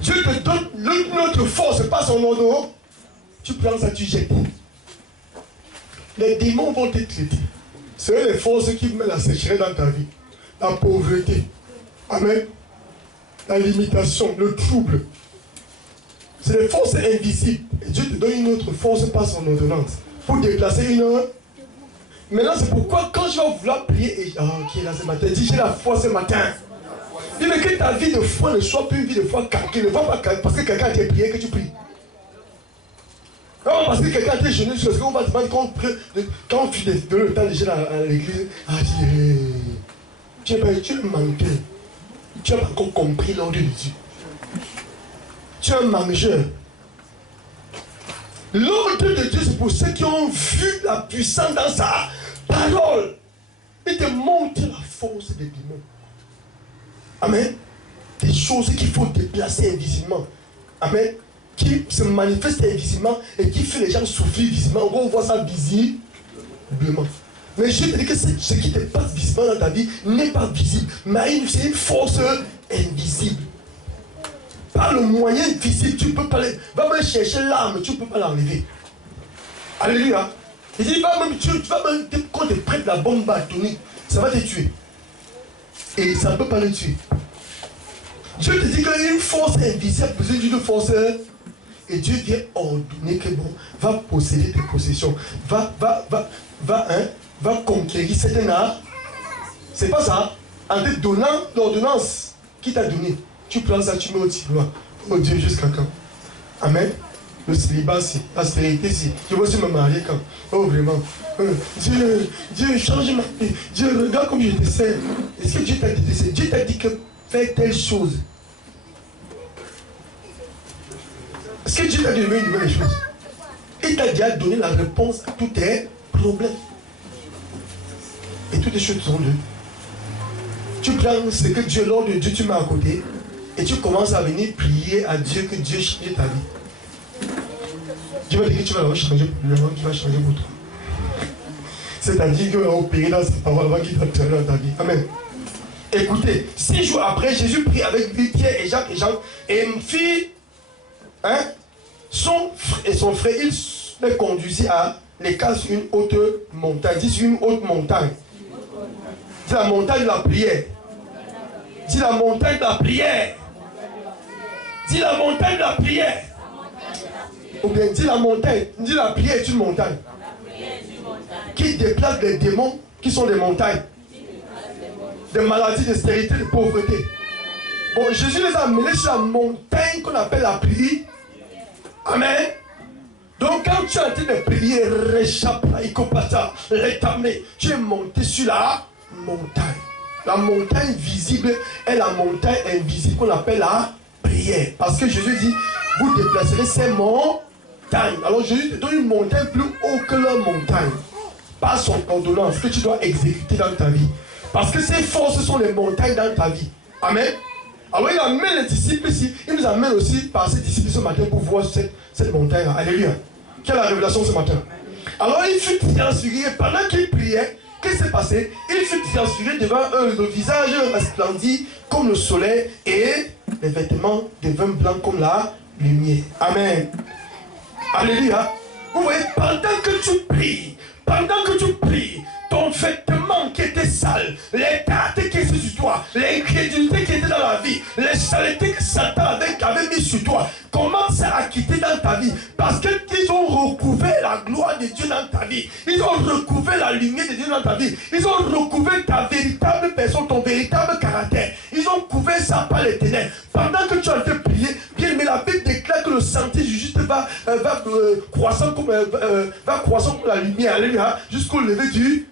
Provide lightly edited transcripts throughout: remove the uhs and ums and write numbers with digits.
Dieu te donne notre force, pas son ordre. Tu prends ça, tu jettes. Les démons vont te traiter. C'est les forces qui mettent la sécheresse dans ta vie. La pauvreté. Amen. La limitation, le trouble. C'est les forces invisibles. Et Dieu te donne une autre force par son ordonnance. Pour déplacer une heure. Maintenant, c'est pourquoi quand je vais vouloir prier, et qui est là ce matin, dis j'ai la foi ce matin. Dis mais que ta vie de foi ne soit plus une vie de foi calquée. Ne va pas parce que quelqu'un a été prié que tu pries. Non, parce que quelqu'un a été jeûné, parce qu'on va te demander quand on finit de le temps de jeûner à l'église, tu es manqué. Tu n'as pas encore compris l'ordre de Dieu. Tu es un mangeur. L'ordre de Dieu, c'est pour ceux qui ont vu la puissance dans sa parole. Il te montre la force des démons. Amen. Des choses qu'il faut déplacer invisiblement. Amen. Qui se manifestent invisiblement et qui fait les gens souffrir visiblement. On voit ça visiblement. Mais je te dis que ce qui te passe visiblement dans ta vie n'est pas visible. Mais c'est une force invisible. Par le moyen visible, tu peux pas. Va même chercher l'arme, tu ne peux pas l'enlever. Alléluia. Il dit, tu vas même, quand tu prêtes la bombe atomique, ça va te tuer. Et ça ne peut pas le tuer. Dieu te dit qu'il y a une force invisible, besoin d'une force. Et Dieu vient ordonner que bon, va posséder tes possessions. Va conquérir cette art. C'est pas ça. En te donnant l'ordonnance qui t'a donné. Tu prends ça, tu mets au tiroir. Oh Dieu, jusqu'à quand? Amen. Le célibat, si. La stérilité, si. Je veux aussi me marier quand? Oh, vraiment. Dieu, change ma vie. Dieu, regarde comme je te sers. Est-ce que Dieu t'a dit ça? Dieu t'a dit que fais telle chose. Est-ce que Dieu t'a donné une nouvelle chose? Il t'a déjà donné la réponse à tous tes problèmes. Et toutes les choses sont deux. Tu prends ce que Dieu, l'ordre de Dieu, tu mets à côté. Et tu commences à venir prier à Dieu que Dieu change ta vie. Dieu va dire que tu vas changer pour lui, qui va changer pour toi. C'est-à-dire qu'il va opérer dans sa parole avant qu'il va te dans ta vie. Amen. Écoutez, 6 jours après, Jésus prie avec Pierre et Jacques et Jean et fit son frère, il les conduisit à l'écart sur une haute montagne. Dis sur une haute montagne. Dis la montagne de la prière. Dis la montagne de la prière. Dis la montagne de la prière. Ou bien dis la montagne. Dis la prière est une montagne. Qui déplace les démons qui sont des montagnes. Des maladies, de stérilité, de pauvreté. Bon, Jésus les a amenés sur la montagne qu'on appelle la prière. Amen. Donc quand tu es en train de prier, tu es monté sur la montagne. La montagne visible est la montagne invisible qu'on appelle la prière. Parce que Jésus dit, vous déplacerez ces montagnes. Alors Jésus te donne une montagne plus haute que leur montagne. Par son ordonnance que tu dois exécuter dans ta vie. Parce que ces forces sont les montagnes dans ta vie. Amen. Alors il amène les disciples ici. Il nous amène aussi par ses disciples ce matin pour voir cette montagne-là. Alléluia. Quelle est la révélation ce matin? Alors il fut transfiguré. Pendant qu'il priait, qu'est-ce qui s'est passé? Il fut transfiguré devant eux, le visage resplendit comme le soleil et les vêtements devinrent blancs comme la lumière. Amen. Alléluia. Vous voyez, pendant que tu pries, ton vêtement qui était sale, les tares qui étaient sur toi, l'incrédulité qui était dans la vie, les saletés que Satan avait mis sur toi, commencent à quitter dans ta vie. Parce qu'ils ont recouvert la gloire de Dieu dans ta vie. Ils ont recouvert la lumière de Dieu dans ta vie. Ils ont recouvert ta véritable personne, ton véritable caractère. Ils ont couvert ça par les ténèbres. Pendant que tu as fait prier, bien, mais la Bible déclare que le sentier du juste va croissant comme la lumière, alléluia, jusqu'au lever du...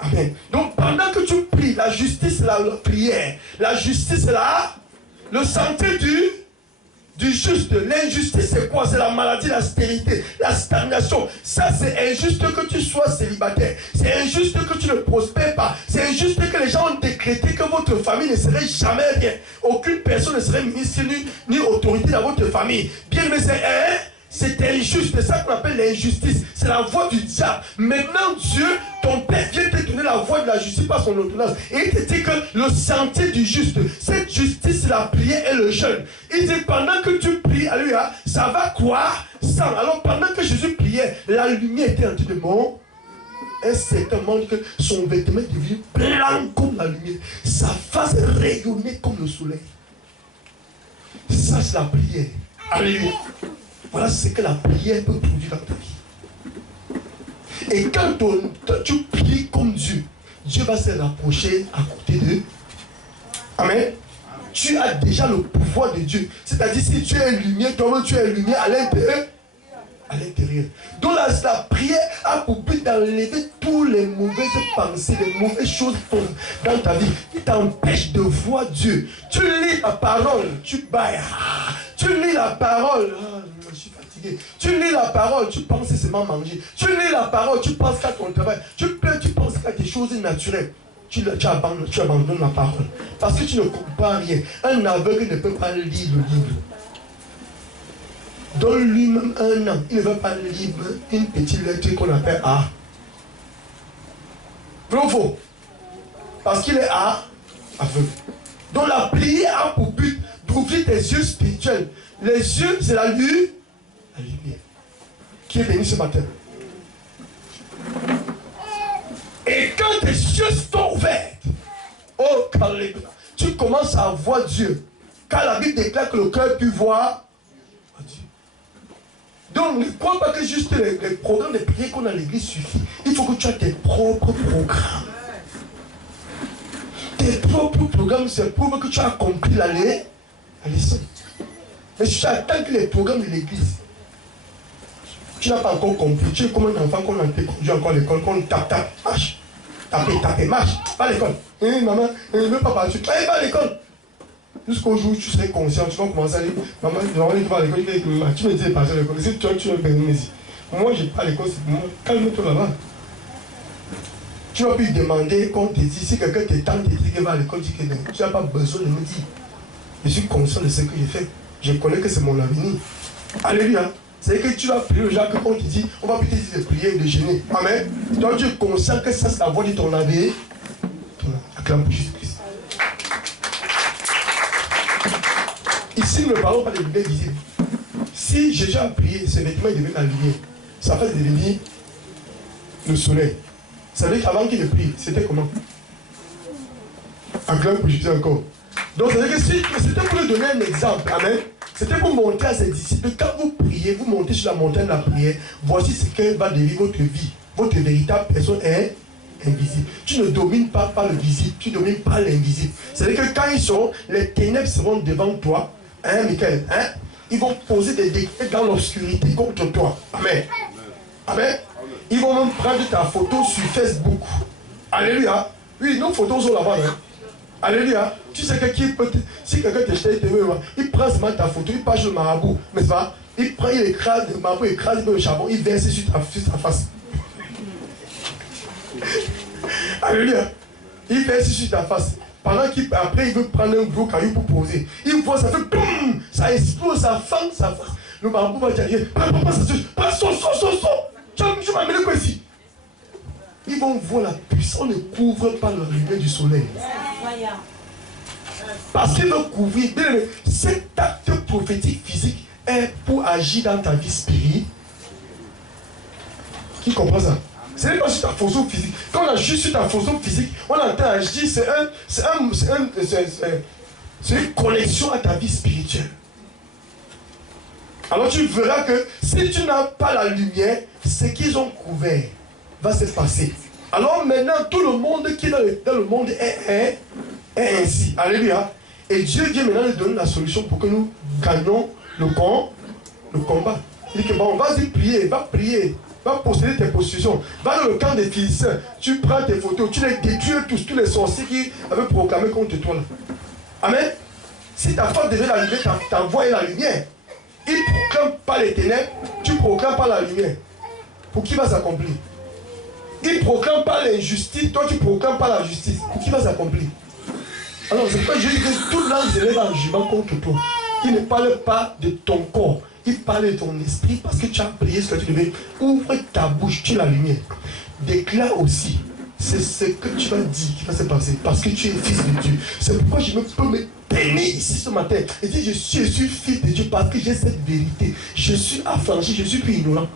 Amen. Donc pendant que tu pries, la justice c'est la prière. La justice c'est le sentier du juste. L'injustice c'est quoi? C'est la maladie, la stérilité, la stagnation. Ça c'est injuste que tu sois célibataire. C'est injuste que tu ne prospères pas. C'est injuste que les gens ont décrété que votre famille ne serait jamais bien. Aucune personne ne serait ministre ni autorité dans votre famille. Bien mais C'est injuste, c'est ça qu'on appelle l'injustice. C'est la voie du diable. Maintenant, Dieu, ton Père, vient te donner la voie de la justice par son ordonnance. Et il te dit que le sentier du juste, cette justice, c'est la prière et le jeûne. Il dit, pendant que tu pries, alléluia, ça va croire sans. Alors, pendant que Jésus priait, la lumière était en train de monter. Un certain moment que son vêtement est devenu blanc comme la lumière. Sa face rayonnait comme le soleil. Ça, c'est la prière. Alléluia. Voilà ce que la prière peut produire dans ta vie. Et quand tu pries comme Dieu, Dieu va se rapprocher à côté d'eux. Amen. Tu as déjà le pouvoir de Dieu. C'est-à-dire, si tu es lumière, toi-même tu es lumière à l'intérieur. À l'intérieur. Donc la prière a pour but d'enlever toutes les mauvaises pensées, les mauvaises choses dans ta vie qui t'empêchent de voir Dieu. Tu lis la parole, tu bailles. Tu lis la parole. Je suis fatigué. Tu lis la parole, tu penses seulement manger. Tu lis la parole, tu penses qu'à ton travail. Tu pleures, tu penses qu'à des choses naturelles. Tu abandonnes la parole. Parce que tu ne comprends rien. Un aveugle ne peut pas lire le livre. Donne-lui même un an. Il ne va pas lire une petite lettre qu'on appelle A. Vrai ou faux? Parce qu'il est A, aveugle. Donc la prière a pour but d'ouvrir tes yeux spirituels. Les yeux, c'est la lumière. Qui est venu ce matin. Et quand tes yeux sont ouverts, oh Caleb, tu commences à voir Dieu. Car la Bible déclare que le cœur peut voir Dieu. Donc ne crois pas que juste les programmes de prière qu'on a à l'église suffit. Il faut que tu aies tes propres programmes. Tes propres programmes, c'est prouve que tu as compris la leçon. Mais si tu attends que les programmes de l'église, tu n'as pas encore compris. Tu es comme un enfant qu'on a conduit encore à l'école, qu'on tape, marche. Taper, marche. Pas à l'école. Maman, je ne veux pas partir. Allez, pas à l'école. Jusqu'au jour où tu serais conscient, tu vas commencer à dire, maman, je vais à l'école. Tu me dis de partir à l'école. Si tu es permis ici. Moi, je n'ai pas à l'école, c'est moi. Calme-toi là-bas. Tu vas plus demander qu'on te dise, si quelqu'un te tente de dire qu'il va à l'école, tu n'as pas besoin de me dire. Je suis conscient de ce que j'ai fait. Je connais que c'est mon avenir. Alléluia. C'est que tu vas prier aux gens qu'on te dit, on va peut-être dire de prier et de gêner. Amen. Toi, tu es conscient que ça, c'est la voie de ton avenir. Acclame pour Jésus-Christ. Ici, nous ne parlons pas de lumière visible. Si Jésus a prié, ses vêtements deviennent la lumière. Ça fait devenir le soleil. Ça veut dire qu'avant qu'il ne prie, c'était comment? Acclame pour Jésus encore. Donc, ça veut dire que c'était pour lui donner un exemple. Amen. C'était pour montrer à ses disciples, quand vous priez, vous montez sur la montagne de la prière, voici ce que va devenir votre vie. Votre véritable personne est invisible. Tu ne domines pas par le visible, tu domines par l'invisible. C'est-à-dire que quand ils seront, les ténèbres seront devant toi, hein, Michael, hein, ils vont poser des décrets dans l'obscurité contre toi. Amen. Amen. Ils vont même prendre ta photo sur Facebook. Alléluia. Oui, nos photos sont là-bas. Hein. Alléluia. Tu sais que si quelqu'un te jette, il prend seulement ta photo, il passe le marabout. Mais c'est pas, il écrase le marabout, il écrase le charbon, il verse sur ta face. Alléluia. Il verse sur ta face. Pendant qu'après, il veut prendre un gros caillou pour poser. Il voit, ça fait boum, ça explose, ça fend sa face. Le marabout va dire, papa, ça se tu m'as amené quoi ici? Ils vont voir la puissance ne couvre pas la lumière du soleil. Parce qu'il veut couvrir. Cet acte prophétique physique est pour agir dans ta vie spirituelle. Qui comprend ça? C'est pas sur ta fonction physique. Quand on agit sur ta fonction physique, on entend agir, c'est une connexion à ta vie spirituelle. Alors tu verras que si tu n'as pas la lumière, ce qu'ils ont couvert va se passer. Alors maintenant, tout le monde qui est dans le monde est ainsi. Alléluia. Et Dieu vient maintenant nous donner la solution pour que nous gagnions le combat. Il dit que bon, vas-y prier, va prier, va posséder tes possessions. Va dans le camp des Philistins, tu prends tes photos, tu les détruis tous les sorciers qui avaient proclamé contre toi. Là. Amen. Si ta foi devait la lumière, t'envoie la lumière. Il ne proclame pas les ténèbres, tu proclames pas la lumière. Pour qui va s'accomplir? Il ne proclame pas l'injustice, toi tu ne proclames pas la justice. Pour qui va s'accomplir? Alors c'est pourquoi je dis que tout l'âge se lève en jugement contre toi. Il ne parle pas de ton corps, Il parle de ton esprit parce que tu as prié ce que tu devais. Ouvre ta bouche, tu es la lumière. Déclare aussi. C'est ce que tu vas dire qui va se passer. Parce que tu es fils de Dieu. C'est pourquoi je peux me bénir ici ce matin. Et dire je suis fils de Dieu parce que j'ai cette vérité. Je suis affranchi, je suis plus ignorant.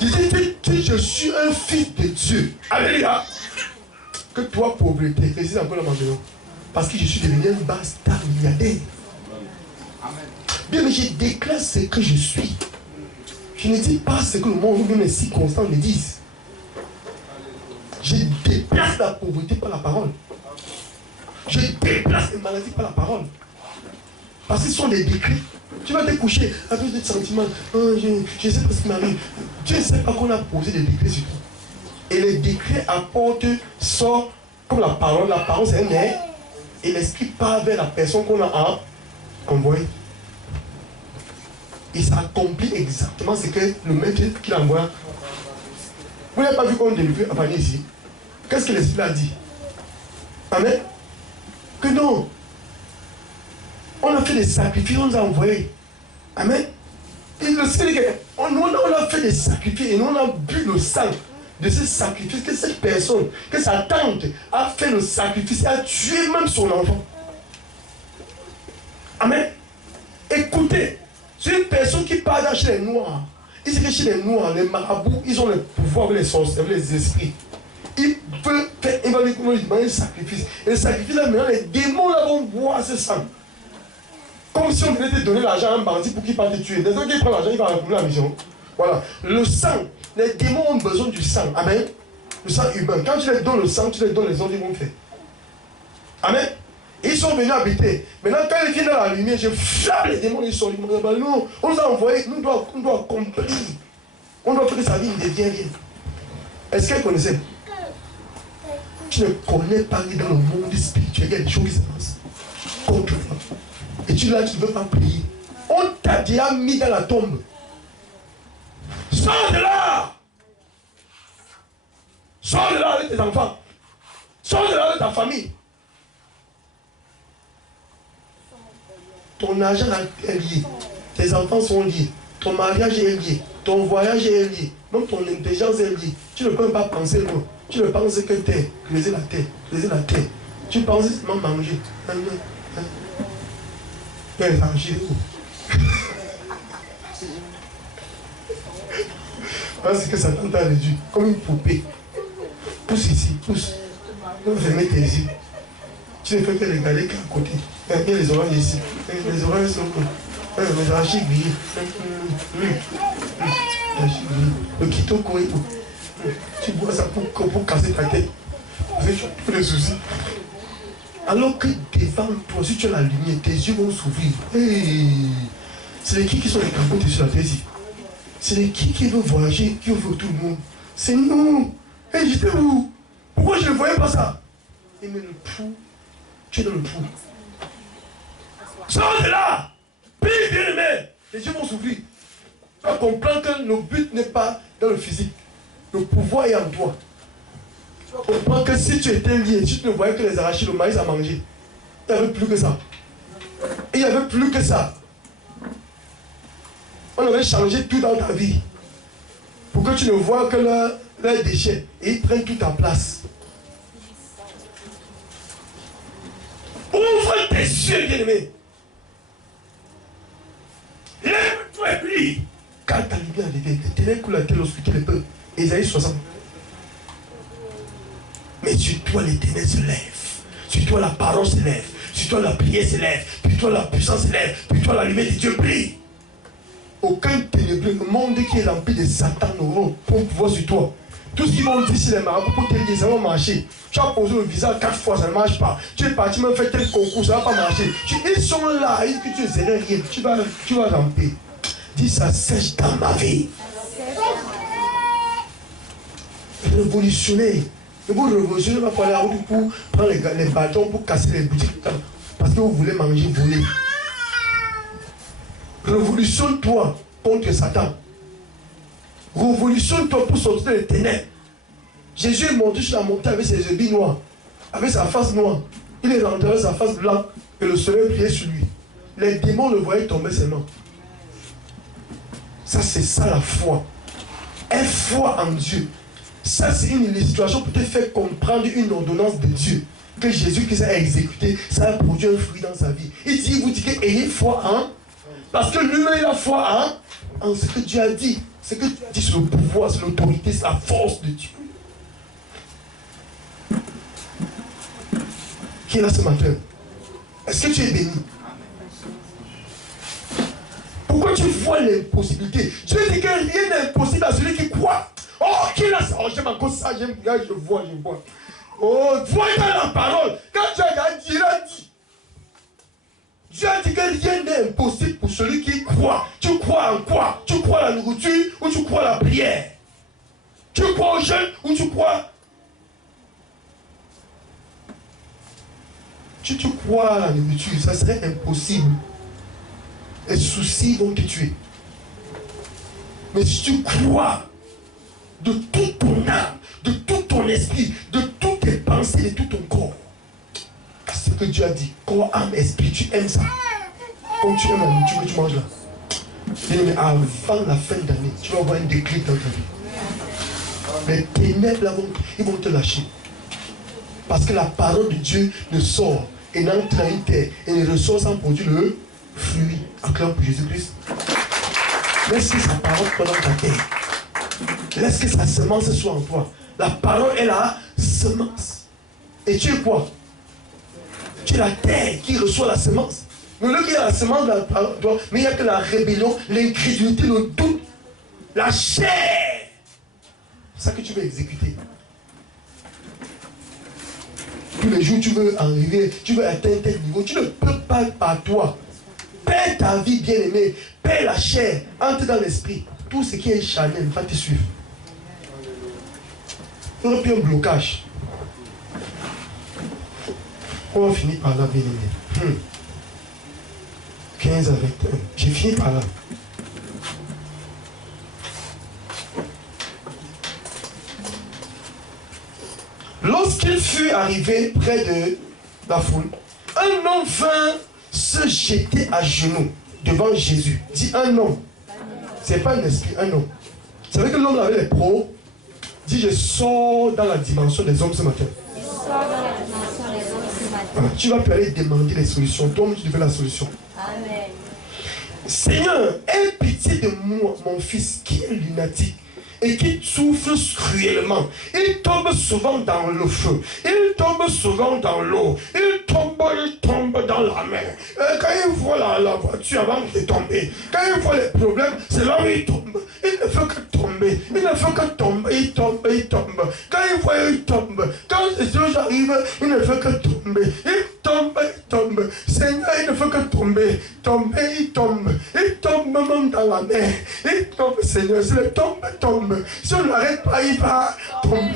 Je dis je suis un fils de Dieu. Alléluia. Que toi, pauvreté, résiste encore dans ma maison. Parce que je suis devenu un bastard milliardaire. Bien, mais je déclare ce que je suis. Je ne dis pas ce que le monde ou même les circonstances me disent. Je déplace la pauvreté par la parole. Je déplace les maladies par la parole. Parce que ce sont des décrets. Tu vas te coucher avec des sentiments. Oh, je sais pas ce qui m'arrive. Tu ne sais pas qu'on a posé des décrets sur toi. Et les décrets apportent, sortent comme la parole. La parole, c'est un air. Et l'esprit part vers la personne qu'on a envoyée. Et ça accomplit exactement ce que le maître qu'il envoie. Vous n'avez pas vu qu'on délivre à venir ici. Qu'est-ce que l'esprit a dit? Amen. Que non. On a fait des sacrifices, on nous a envoyés. Amen. Et le Seigneur, on a fait des sacrifices et nous on a bu le sang de ce sacrifice, que cette personne, que sa tante a fait le sacrifice et a tué même son enfant. Amen. Écoutez, c'est une personne qui parle chez les Noirs. Il sait que chez les Noirs, les marabouts, ils ont le pouvoir avec les sorciers, avec les esprits. Ils peuvent faire un sacrifice. Et le sacrifice, là, maintenant, les démons là vont boire ce sang. Comme si on devait te donner l'argent à un bandit pour qu'il parte te tuer. Dès qu'il prend l'argent, il va accomplir la mission. Voilà. Le sang, les démons ont besoin du sang. Amen. Le sang humain. Quand tu les donnes le sang, tu les donnes les autres, ils vont faire. Amen. Et ils sont venus habiter. Maintenant, quand ils viennent dans la lumière, je flamme les démons, ils sont libres. Non, on nous a envoyés, on doit accomplir. On doit faire que sa vie ne devienne rien. Est-ce qu'elle connaissait? Tu ne connais pas dans le monde spirituel, il y a des choses qui se passent contre toi. Et tu là, tu ne veux pas prier. On t'a déjà mis dans la tombe. Sors de là! Sors de là avec tes enfants. Sors de là avec ta famille. Ton argent est lié. Tes enfants sont liés. Ton mariage est lié. Ton voyage est lié. Même ton intelligence est liée. Tu ne peux même pas penser loin. Tu ne penses que terre, creuser la terre, creuser la terre. Tu penses seulement manger. Mais les archives où? Parce que Satan t'a réduit comme une poupée. Pousse ici, pousse. Donc fermez tes yeux. Tu ne fais que regarder qu'à côté. Il y a les oreilles ici. Les oreilles sont comme. Les archives grillées. Le kitoko est où? Tu bois ça pour casser ta tête. Parce que tu as tous les soucis. Alors que devant toi, si tu as la lumière, tes yeux vont s'ouvrir. Hey, c'est les qui sont les capotes sur la terre ici. C'est les qui veulent voyager, qui veulent tout le monde. C'est nous. Hey, j'étais où? Pourquoi je ne voyais pas ça? Et mais le trou, tu es dans le trou. Sors de là! Prie bien aimé. Les yeux vont s'ouvrir. Tu vas comprendre que le but n'est pas dans le physique. Le pouvoir est en toi. Tu vas comprendre que si tu étais lié, si tu ne voyais que les arachides, le maïs à manger, il n'y avait plus que ça. Et il n'y avait plus que ça. On avait changé tout dans ta vie. Pour que tu ne vois que leurs déchets. Et ils prennent toute ta place. Ouvre tes yeux, bien-aimé. Lève-toi et prie. Quand ta lumière est levée, les ténèbres coulent la terre l'hospitalité les peuples. Ésaïe 60. Mais sur toi les ténèbres se lèvent. Sur toi la parole se lève. Sur toi la prière se lève. Puis toi la puissance se lève. Puis toi la lumière de Dieu brille. Aucun ténébreux, le monde qui est rempli de Satan n'auront pouvoir sur toi. Tout ce qu'ils vont dire sur les marabouts pour te dire, ça va marcher. Tu as posé le visage 4 fois, ça ne marche pas. Tu es parti même faire tel concours, ça ne va pas marcher. Ils sont là, ils disent que tu ne sais rien. Tu vas ramper. Dis ça sèche dans ma vie. Révolutionner. Et vous révolutionner, va pas aller pour prendre les bâtons pour casser les boutiques. Parce que vous voulez manger, voler. Révolutionne-toi contre Satan. Révolutionne-toi pour sortir des ténèbres. Jésus est monté sur la montagne avec ses habits noirs, avec sa face noire. Il est rentré avec sa face blanche et le soleil brillait sur lui. Les démons le voyaient tomber seulement. Ça, c'est ça la foi. Une foi en Dieu. Ça, c'est une illustration pour te faire comprendre une ordonnance de Dieu que Jésus-Christ a exécutée. Ça a produit un fruit dans sa vie. Il vous dit que ayez foi en. Parce que lui-même, il a foi en ce que Dieu a dit. Ce que Dieu a dit, c'est le pouvoir, c'est l'autorité, c'est la force de Dieu. Qui est là ce matin? Est-ce que tu es béni? Pourquoi tu vois l'impossibilité? Dieu dit que rien n'est impossible à celui qui croit. Oh, qui est là? Oh, j'aime encore ça, je vois. Oh, vois dans la parole. Quand Dieu a dit, il a dit. Dieu a dit que rien n'est impossible pour celui qui croit. Tu crois en quoi? Tu crois à la nourriture ou tu crois à la prière? Tu crois au jeûne ou tu crois? Si tu crois à la nourriture, ça serait impossible. Les soucis vont te tuer. Mais si tu crois de toute ton âme, de tout ton esprit, de toutes tes pensées, de tout ton corps, ce que Dieu a dit, corps, âme, esprit, tu aimes ça. Comme tu aimes la nourriture que tu manges là. Mais avant la fin d'année, tu vas avoir un déclic dans ta vie. Les ténèbres là, ils vont te lâcher. Parce que la parole de Dieu ne sort et n'entre dans une terre et ne ressort sans produire le fruit. Acclame pour Jésus-Christ. Laisse que sa parole soit dans ta terre. Laisse que sa semence soit en toi. La parole est la semence. Et tu es quoi? Tu es la terre qui reçoit la semence. Mais là, il y a la semence de la parole, mais il n'y a que la rébellion, l'incrédulité, le doute, la chair. C'est ça que tu veux exécuter. Tous les jours, tu veux arriver, tu veux atteindre tel niveau. Tu ne peux pas par toi. Perds ta vie bien-aimée. Perds la chair. Entre dans l'esprit. Tout ce qui est charnel va te suivre. Il y aura plus un blocage. On va finir par là, bien-aimé. 15 à 21. J'ai fini par là. Lorsqu'il fut arrivé près de la foule, un homme vint se jeter à genoux devant Jésus. Dit un homme. Ce n'est pas un esprit, un homme. Vous savez que l'homme avait les pros. Dit je sors dans la dimension des hommes ce matin. Voilà, tu vas plus aller demander les solutions. Toi, tu devais la solution. Amen. Seigneur, aie pitié de moi, mon fils, qui est lunatique et qui souffre cruellement. Il tombe souvent dans le feu. Il tombe souvent dans l'eau. Il tombe dans la mer. Et quand il voit la voiture avant de tomber, quand il voit les problèmes, c'est là où il tombe. Il ne fait que tomber. Il ne fait que tomber. Il tombe. Quand il voit, il tombe. Quand les choses arrivent, il ne fait que tomber. Il tombe. Seigneur, il ne fait que tomber. Il tombe même dans la mer. Il tombe, Seigneur. C'est le tombe. Si on ne l'arrête pas, il va tomber.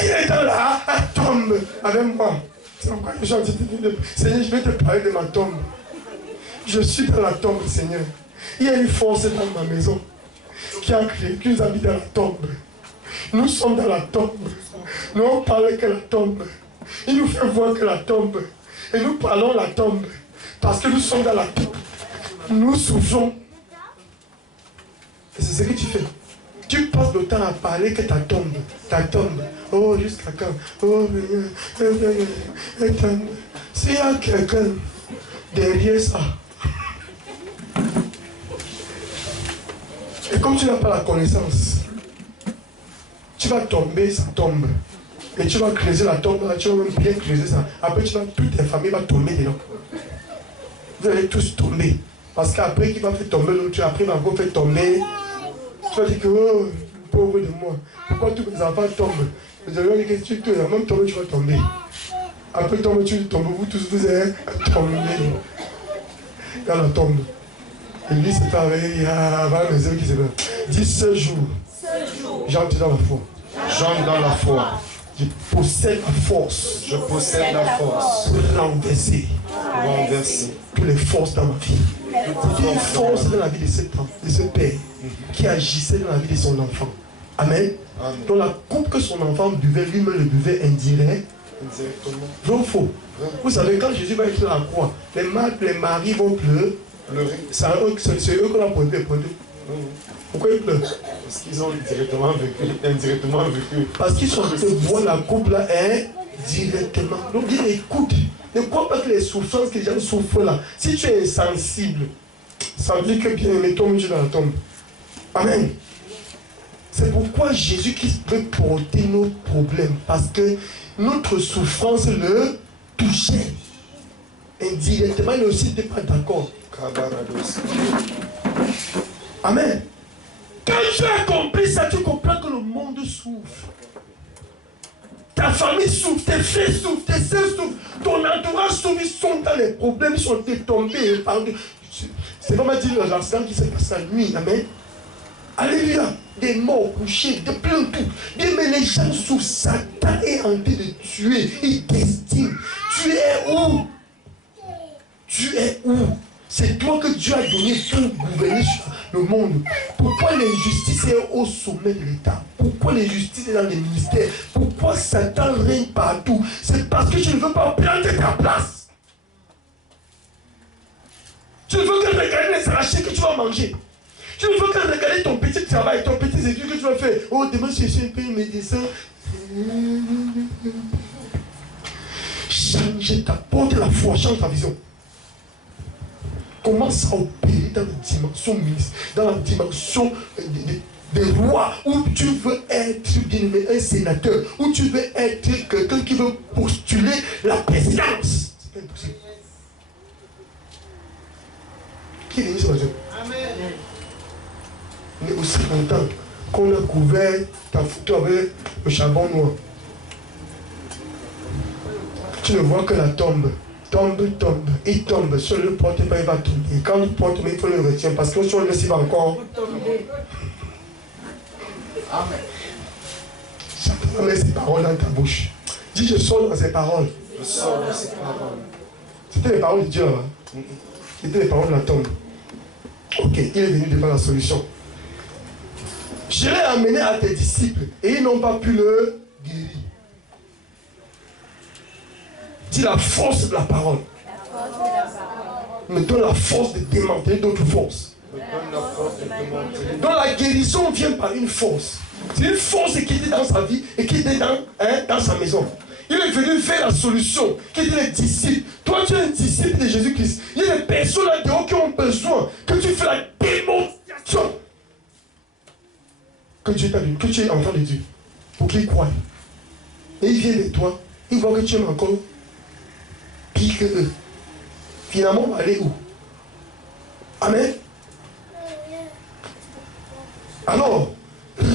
Il est dans la tombe avec moi. C'est pourquoi les gens disent, Seigneur, je vais te parler de ma tombe. Je suis dans la tombe, Seigneur. Il y a une force dans ma maison qui a créé, qui nous habite dans la tombe. Nous sommes dans la tombe. Nous on parle que la tombe. Il nous fait voir que la tombe. Et nous parlons la tombe. Parce que nous sommes dans la tombe. Nous souffrons. Et c'est ce que tu fais. Tu passes le temps à parler que ta tombe. Oh, jusqu'à quand? Oh, s'il y a quelqu'un derrière ça. Et comme tu n'as pas la connaissance, tu vas tomber, ça tombe. Et tu vas creuser la tombe, tu vas même bien creuser ça. Après, toute ta famille va tomber dedans. Vous allez tous tomber. Parce qu'après qu'il va faire tomber l'autre, après il va encore faire tomber. Tu vas dire que, oh, pauvre de moi, pourquoi tous mes enfants tombent? Mais je vais dire que tu vas même tomber, tu vas tomber. Après tomber, tu tombes, vous tous vous allez tomber dans la tombe. Et lui, c'est pareil, avant les hommes qui se lèvent. Dis ce jour, j'entre dans la foi. J'entre dans la foi. Je possède la force. Je possède la force. Pour renverser toutes les forces dans ma vie. Toutes les forces dans la vie de ce père qui agissait dans la vie de son enfant. Amen. Donc la coupe que son enfant buvait, lui-même le buvait indirect Indirectement. Vrai ou faux? Vous savez, quand Jésus va être à la croix, les maris vont pleurer. C'est eux qu'on a pointé. Pourquoi ils pleurent? Parce qu'ils ont indirectement vécu. Parce qu'ils sont en train de voir la coupe là indirectement. Donc il écoute. Ne crois pas que les souffrances que les gens souffrent là, si tu es insensible, ça veut dire que bien aimé tombe dans la tombe. Amen. C'est pourquoi Jésus-Christ peut porter nos problèmes. Parce que notre souffrance le touchait. Indirectement, il aussi n'était pas d'accord. Amen. Quand tu as compris ça, tu comprends que le monde souffre. Ta famille souffre, tes frères souffrent, tes soeurs souffrent, ton entourage souffre, ils sont dans les problèmes, ils sont tombés. C'est comme dire l'accident qui s'est passé la nuit. Amen. Alléluia. Des morts couchés, de plein de tout. Bien, mais les gens souffrent. Satan est en train de tuer. Il t'estime. Tu es où? Tu es où? C'est toi que Dieu a donné pour gouverner le monde. Pourquoi l'injustice est au sommet de l'État? Pourquoi l'injustice est dans les ministères? Pourquoi Satan règne partout? C'est parce que tu ne veux pas prendre ta place. Tu ne veux que regarder les arrachés que tu vas manger. Tu ne veux que regarder ton petit travail, ton petit étude que tu vas faire. Oh, demain chercher un peu de médecin. Change ta porte la foi, change ta vision. Commence à opérer dans la dimension ministre, dans la dimension des rois, où tu veux être un sénateur, où tu veux être quelqu'un qui veut postuler la présidence. C'est pas impossible. Qui est venu ce matin? Amen. Mais aussi longtemps qu'on a couvert ta photo avec le charbon noir. Tu ne vois que la tombe. Tombe. Il tombe. Si on ne le porte pas, il va tomber. Et quand il porte, il faut le retenir. Parce que si on le laisse, il va encore tomber. Amen. Chacun met ses paroles dans ta bouche. Dis, je sors dans ses paroles. Je sors dans ses paroles. C'était les paroles de Dieu. Hein? C'était les paroles de la tombe. Ok, il est venu devant la solution. Je l'ai amené à tes disciples et ils n'ont pas pu le guérir. Dis la force de la parole. Me donne la force de démanteler d'autres forces. Donc la guérison vient par une force. C'est une force qui était dans sa vie et qui était dans sa maison. Il est venu faire la solution, qui était les disciples. Toi, tu es un disciple de Jésus-Christ. Il y a des personnes là-dedans qui ont besoin que tu fais la démonstration que tu es enfant de Dieu, pour qu'ils croient. Et ils viennent de toi, ils voient que tu es encore pire que eux. Finalement, on va aller où? Amen. Alors,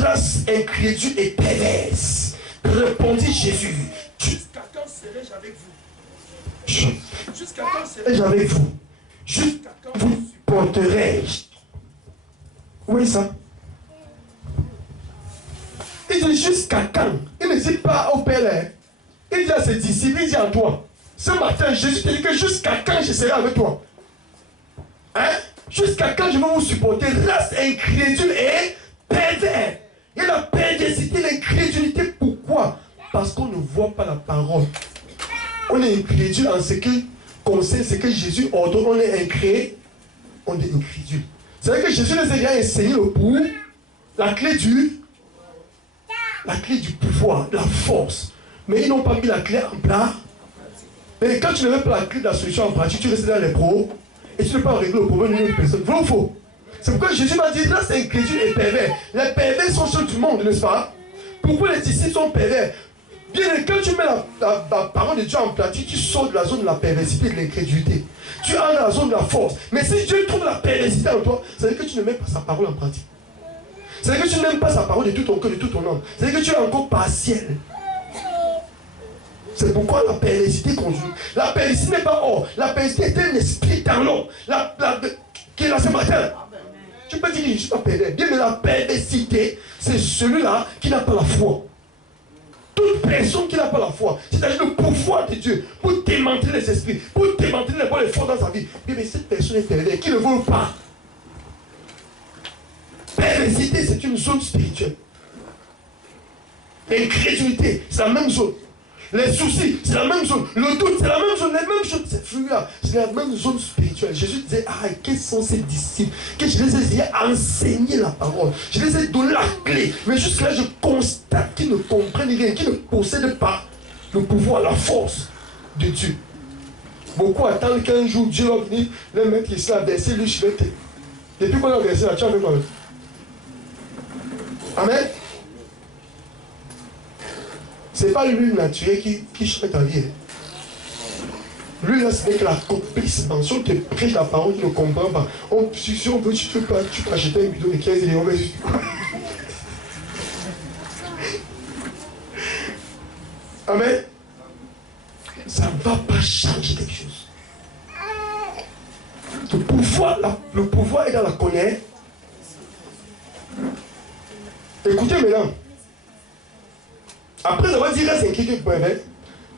race incrédule et perverse, répondit Jésus. Jusqu'à quand serai-je avec vous? Jusqu'à quand serai-je avec vous? Jusqu'à quand vous porterai-je? Où est ça? Il dit jusqu'à quand? Il ne dit pas au Père. Il dit à ses disciples, il dit à toi. Ce matin, Jésus te dit que jusqu'à quand je serai avec toi? Hein? Jusqu'à quand je vais vous supporter? Race incrédule et pervers. Et la perversité, l'incrédulité, pourquoi? Parce qu'on ne voit pas la parole. On est incrédule en ce qui concerne ce que Jésus ordonne. On est incrédule. C'est vrai que Jésus les a déjà enseigné le pour la clé du pouvoir, de la force. Mais ils n'ont pas mis la clé en place. Mais quand tu ne mets pas la clé de la solution en pratique, tu restes dans les pros et tu ne peux pas régler le problème d'une autre personne. Vrai ou faux? C'est pourquoi Jésus m'a dit, là c'est incrédule et pervers. Les pervers sont ceux du monde, n'est-ce pas? Pourquoi les disciples sont pervers? Bien, quand tu mets la parole de Dieu en pratique, tu sors de la zone de la perversité et de l'incrédulité. Tu entres dans la zone de la force. Mais si Dieu trouve la perversité en toi, ça veut dire que tu ne mets pas sa parole en pratique. Ça veut dire que tu n'aimes pas sa parole de tout ton cœur, de tout ton âme. Ça veut dire que tu es encore partiel. C'est pourquoi la perversité conduit. La perversité n'est pas or. La perversité est un esprit dans l'homme. Qui est là ce matin. Tu peux dire que je ne suis pas pervers. Bien, mais la perversité, c'est celui-là qui n'a pas la foi. Toute personne qui n'a pas la foi, c'est-à-dire le pouvoir de Dieu, pour démanteler les esprits, pour démanteler les bonnes forces dans sa vie. Bien, mais cette personne est perverse, qui ne veut pas. Perversité, c'est une zone spirituelle. L'incrédulité, c'est la même zone. Les soucis, c'est la même zone. Le doute, c'est la même zone. Les mêmes choses. Cette flux-là, c'est la même zone spirituelle. Jésus disait, ah, quels sont ces disciples que je les ai enseigné la parole. Je les ai donné la clé. Mais jusque-là, je constate qu'ils ne comprennent rien, qu'ils ne possèdent pas le pouvoir, la force de Dieu. Beaucoup attendent qu'un jour Dieu va venir les mettre ici à verser lui sur la tête. Depuis qu'on a versé là, tu as fait quoi? Amen. Ce n'est pas lui naturel qui change ta vie. Lui là, ce n'est que l'accomplissement. Si on te prêche la parole, tu ne comprends pas. Si on veut, tu peux acheter un bidon de 15 et on va juste. Amen. Ça ne va pas changer quelque chose. Le pouvoir est dans la connaissance. Écoutez maintenant. Après avoir dit reste inquiété pour un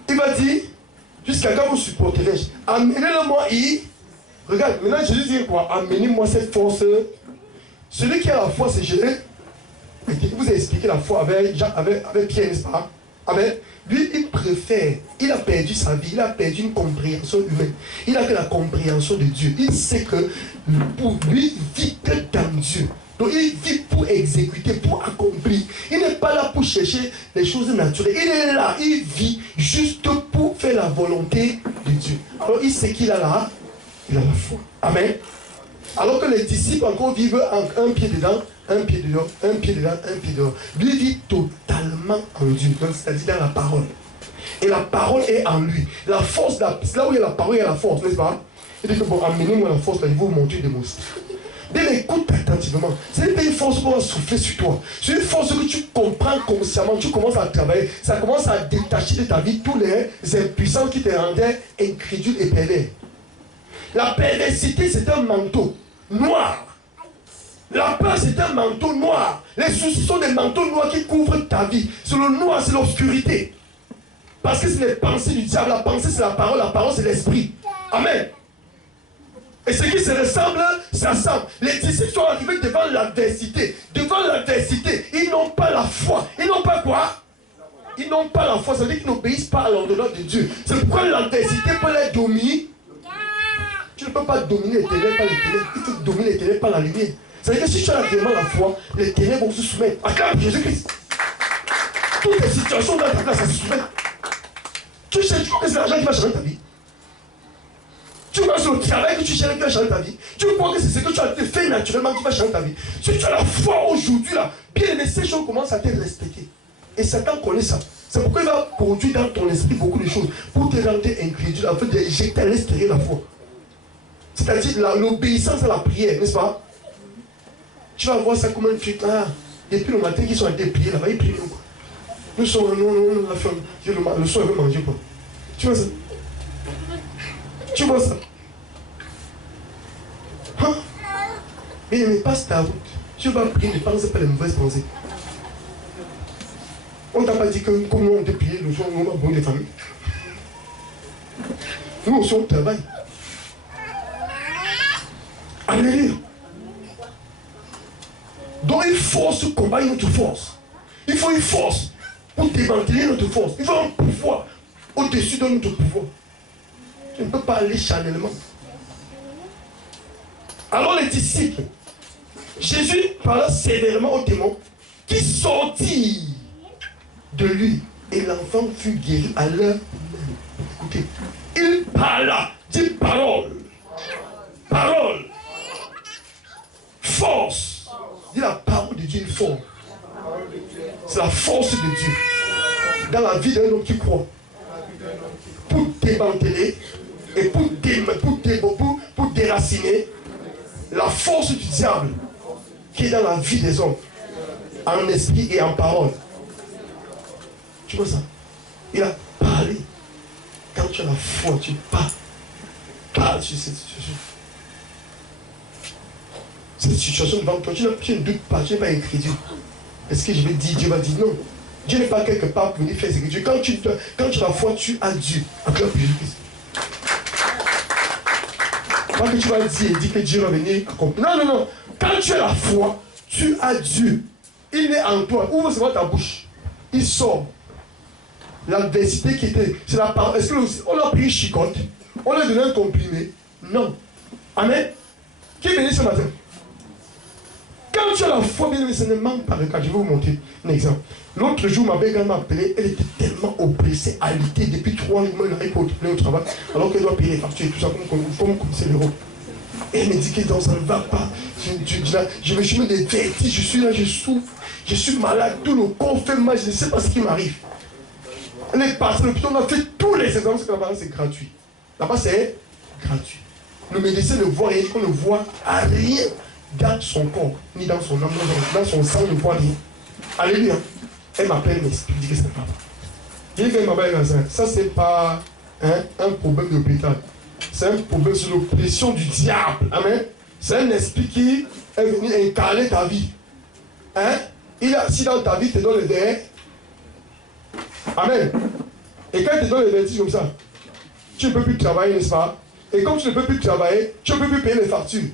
il va dire jusqu'à quand vous supporterez-je? Amenez-le-moi regarde, maintenant Jésus dit quoi? Amenez-moi cette force. Celui qui a la foi, c'est Jésus. Vous avez expliqué la foi avec Pierre, n'est-ce pas? Amen. Lui, il préfère, il a perdu sa vie, il a perdu une compréhension humaine. Il a fait la compréhension de Dieu. Il sait que pour lui, il vit que dans Dieu. Donc il vit pour exécuter, pour accomplir. Il n'est pas là pour chercher les choses naturelles. Il est là, il vit juste pour faire la volonté de Dieu. Alors il sait qu'il a là, il a la foi. Amen. Alors que les disciples encore vivent un pied dedans, un pied dehors, un pied dedans, un pied dehors. Lui vit totalement en Dieu, c'est-à-dire dans la parole. Et la parole est en lui. La force, là où il y a la parole, il y a la force, n'est-ce pas? Il dit que bon, amenez-moi la force, là, il va vous montrer des mots. Bien, écoute attentivement. Ce n'est pas une force pour souffler sur toi. C'est une force que tu comprends consciemment, tu commences à travailler. Ça commence à détacher de ta vie tous les impuissants qui te rendaient incrédule et pervers. La perversité, c'est un manteau noir. La peur, c'est un manteau noir. Les soucis sont des manteaux noirs qui couvrent ta vie. C'est le noir, c'est l'obscurité. Parce que c'est les pensées du diable. La pensée, c'est la parole, c'est l'esprit. Amen. Et ce qui se ressemble, s'assemble. Les disciples sont arrivés devant l'adversité. Devant l'adversité, ils n'ont pas la foi. Ils n'ont pas quoi? Ils n'ont pas la foi. Ça veut dire qu'ils n'obéissent pas à l'ordonnance de Dieu. C'est pourquoi l'adversité peut les dominer. Tu ne peux pas dominer les ténèbres par les ténèbres. Il faut dominer les ténèbres par la lumière. C'est-à-dire que si tu as vraiment la foi, les ténèbres vont se soumettre à la Jésus-Christ. Toutes les situations dans ta classe, ça se soumettent. Tu sais que c'est l'argent qui va changer ta vie. Tu vois sur le travail que tu cherches qui va changer ta vie. Tu crois que c'est ce que tu as fait naturellement qui va changer ta vie. Si tu as la foi aujourd'hui, là, bien aimé, ces choses commencent à te respecter. Et Satan connaît ça. C'est pourquoi il va produire dans ton esprit beaucoup de choses pour te rendre incrédule, afin d'éjecter à l'extérieur la foi. C'est-à-dire l'obéissance à la prière, n'est-ce pas? Tu vas voir ça comme un truc. Ah, depuis le matin qu'ils sont en train de prier là-bas, ils prient. Nous sommes, nous, la femme, le soir, il veut manger quoi. Tu vois ça? Tu vois ça? Hein? Mais passe ta route. Tu vas prier, ne pense pas les mauvaises pensées. On ne t'a pas dit que comment on te prier le soir, on va brûler les familles. Nous aussi on travaille. Alléluia. Donc il faut se combattre notre force. Il faut une force pour démanteler notre force. Il faut un pouvoir au-dessus de notre pouvoir. Tu ne peux pas aller charnellement. Alors les disciples, Jésus parla sévèrement aux démons qui sortirent de lui et l'enfant fut guéri à l'heure même. Écoutez, il parla, dit parole, parole, force. Dit la parole de Dieu est forte. C'est la force de Dieu dans la vie d'un homme qui croit. Pour démanteler et pour déraciner la force du diable qui est dans la vie des hommes, en esprit et en parole. Tu vois ça? Il a parlé. Quand tu as la foi, tu parles. Parle sur cette situation. Cette situation devant toi, tu ne doutes pas, tu n'es pas incrédule. Est-ce que je vais dire, Dieu va dire non. Dieu n'est pas quelque part pour venir faire ce que Dieu. Quand tu as la foi, tu as Dieu. Acclame pour Jésus-Christ. Pas que tu vas dire que Dieu va venir accomplir. Non, non, non. Quand tu as la foi, tu as Dieu. Il est en toi. Ouvre seulement ta bouche. Il sort. L'adversité qui était, c'est la parole. Est-ce qu'on a pris chicotte? On a donné un comprimé? Non. Amen. Qui est venu ce matin? Quand tu as la foi, bien aimé, ce ne manque pas de cas. Je vais vous montrer un exemple. L'autre jour, ma belle m'a appelé. Elle était tellement oppressée, alitée depuis 3 mois. Elle n'arrive pas au travail. Alors qu'elle doit payer les factures et tout ça, comme c'est l'euro. Et elle me dit que non, ça ne va pas. Je me suis mis des vertiges. Je suis là, je souffre. Je suis malade. Tout le corps fait mal. Je ne sais pas ce qui m'arrive. Elle est partie à l'hôpital. On a fait tous les examens. Parce que là-bas, c'est gratuit. Là-bas, c'est gratuit. Le médecin ne voit rien. On ne voit rien dans son corps, ni dans son âme, dans son sang, on ne voit rien. Alléluia. Elle m'appelle, elle m'explique que ça ne va pas. Je dis qu'elle m'appelle, ça c'est pas un problème d'hôpital. C'est un problème sur l'oppression du diable. Amen. C'est un esprit qui est venu incarner ta vie. Il a assis dans ta vie, te donne les verres. Amen. Et quand il te donne les vertiges comme ça, tu ne peux plus travailler, n'est-ce pas? Et comme tu ne peux plus travailler, tu ne peux plus payer les factures.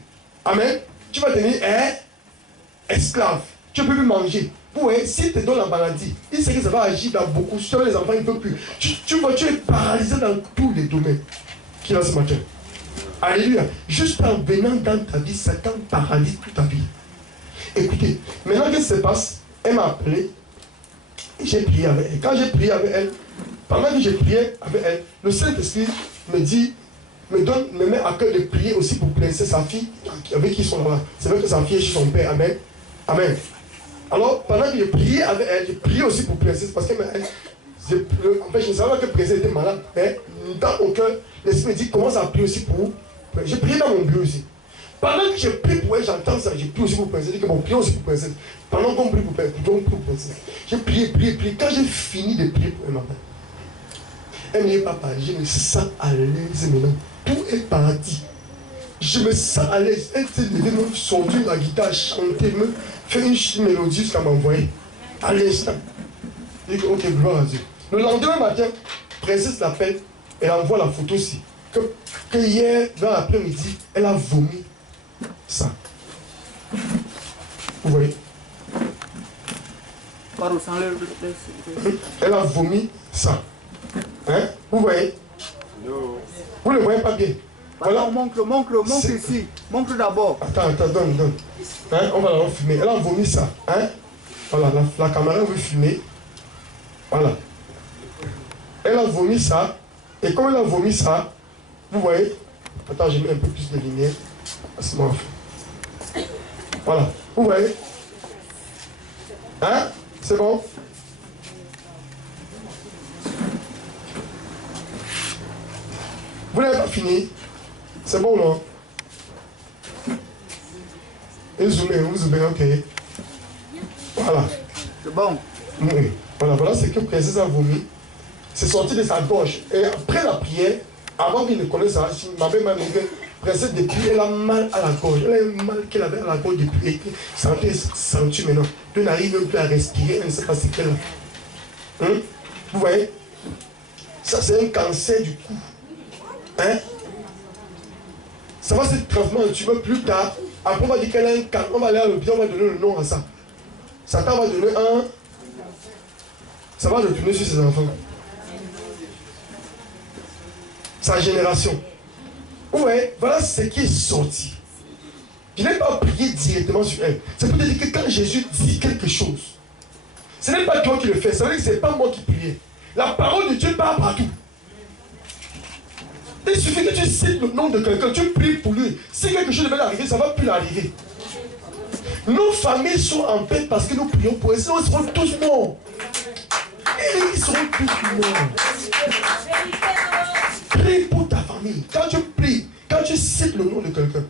Amen. Tu vas devenir esclave. Tu ne peux plus manger. Vous voyez, s'il te donne la maladie, il sait que ça va agir dans beaucoup. Si tu as les enfants, il ne peut plus. Tu es paralysé dans tous les domaines qu'il a ce matin. Alléluia. Juste en venant dans ta vie, Satan paralyse toute ta vie. Écoutez, maintenant qu'est-ce qui se passe? Elle m'a appelé et j'ai prié avec elle. Quand j'ai prié avec elle, pendant que j'ai prié avec elle, le Saint-Esprit me dit, me met à cœur de prier aussi pour placer sa fille avec qui ils sont là-bas. C'est vrai que sa fille est chez son père. Amen. Amen. Alors, pendant que j'ai prié avec elle, j'ai prié aussi pour placer. Parce que en fait, je ne savais pas que Princesse était malade. Mais dans mon cœur, l'Esprit me dit commence à prier aussi pour. J'ai prié dans mon bureau aussi. Pendant que j'ai prié pour elle, j'entends ça. J'ai prié aussi pour Princesse. J'ai dit que bon, prions aussi pour Princesse. Pendant qu'on prie pour Princesse, j'ai prié. Quand j'ai fini de prier pour elle, elle ne m'a pas parlé. Je me sens à l'aise maintenant. Tout est parti. Je me sens à l'aise. Elle s'est levée, me sortir la guitare, chanter, me faire une mélodie jusqu'à m'envoyer. À l'instant. Je dis que, ok, gloire à Dieu. Le lendemain matin, Princesse l'appelle, elle envoie la photo aussi. Que hier, dans l'après-midi, elle a vomi ça. Vous voyez? Elle a vomi ça. Hein? Vous voyez? Vous ne le voyez pas bien. Voilà. Montre ici. Montre d'abord. Attends, donne. Hein? On va la filmer. Elle a vomi ça. Hein? Voilà, la caméra veut filmer. Voilà. Elle a vomi ça. Et comme elle a vomi ça, vous voyez? Attends, je mets un peu plus de lumière. Voilà. Vous voyez? Hein? C'est bon? Vous n'avez pas fini? C'est bon, non? Et zoomez, ok. Voilà. C'est bon. Oui. Voilà ce que Princesse a vomi. C'est sorti de sa gorge. Et après la prière, avant qu'il ne connaisse ça, ma mère m'a dit que Princesse, depuis, elle a mal à la gorge. Elle a un mal qu'elle avait à la gorge depuis. Et ça a été senti maintenant. Elle n'arrive même plus à respirer. Elle ne sait pas ce qu'elle a. Vous voyez? Ça, c'est un cancer du cou. Hein? Ça va se transformer en tumeur plus tard. Après, on va dire qu'elle a un cancer. On va aller à l'hôpital, on va donner le nom à ça. Satan va donner un. Ça va retourner sur ses enfants. Sa génération. Vous voyez, voilà ce qui est sorti. Je n'ai pas prié directement sur elle. C'est pour te dire que quand Jésus dit quelque chose, ce n'est pas toi qui le fais. Ça veut dire que ce n'est pas moi qui priais. La parole de Dieu part partout. Il suffit que tu cites le nom de quelqu'un, tu pries pour lui. Si quelque chose devait arriver, ça ne va plus l'arriver. Nos familles sont en paix parce que nous prions pour eux. Sinon, ils seront tous morts. Et ils seront tous morts. Prie pour ta famille. Quand tu pries, quand tu cites le nom de quelqu'un,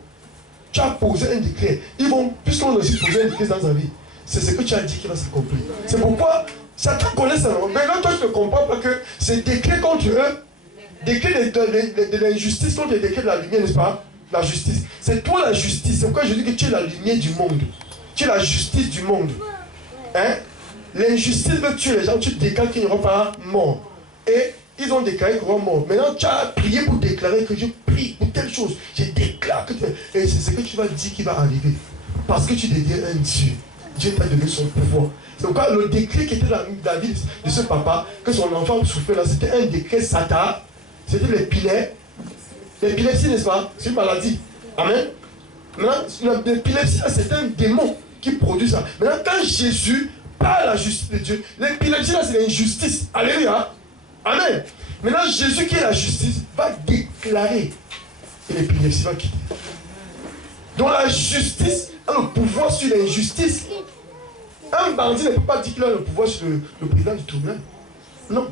tu as posé un décret. Ils vont, puisqu'on a aussi posé un décret dans sa vie, c'est ce que tu as dit qui va s'accomplir. C'est pourquoi Satan connaît ça. Mais là, toi, tu ne comprends pas que c'est décret contre eux. Décret de l'injustice contre les décrets de la lumière, n'est-ce pas? La justice. C'est toi la justice. C'est pourquoi je dis que tu es la lumière du monde. Tu es la justice du monde. Hein? L'injustice veut tuer les gens. Tu déclares qu'ils n'auront pas mort. Et ils ont déclaré qu'ils auront mort. Maintenant, tu as prié pour déclarer que je prie pour telle chose. Je déclare que et c'est ce que tu vas dire qui va arriver. Parce que tu deviens un Dieu. Dieu t'a donné son pouvoir. C'est pourquoi le décret qui était dans la vie de ce papa, que son enfant souffrait là, c'était un décret satan. C'était l'épilepsie, n'est-ce pas? C'est une maladie. Amen. Maintenant, l'épilepsie, c'est un démon qui produit ça. Maintenant, quand Jésus parle à la justice de Dieu, l'épilepsie, là, c'est l'injustice. Alléluia. Amen. Maintenant, Jésus qui est la justice va déclarer que l'épilepsie va quitter. Donc la justice a le pouvoir sur l'injustice. Un bandit ne peut pas dire qu'il a le pouvoir sur le président du tribunal. Non.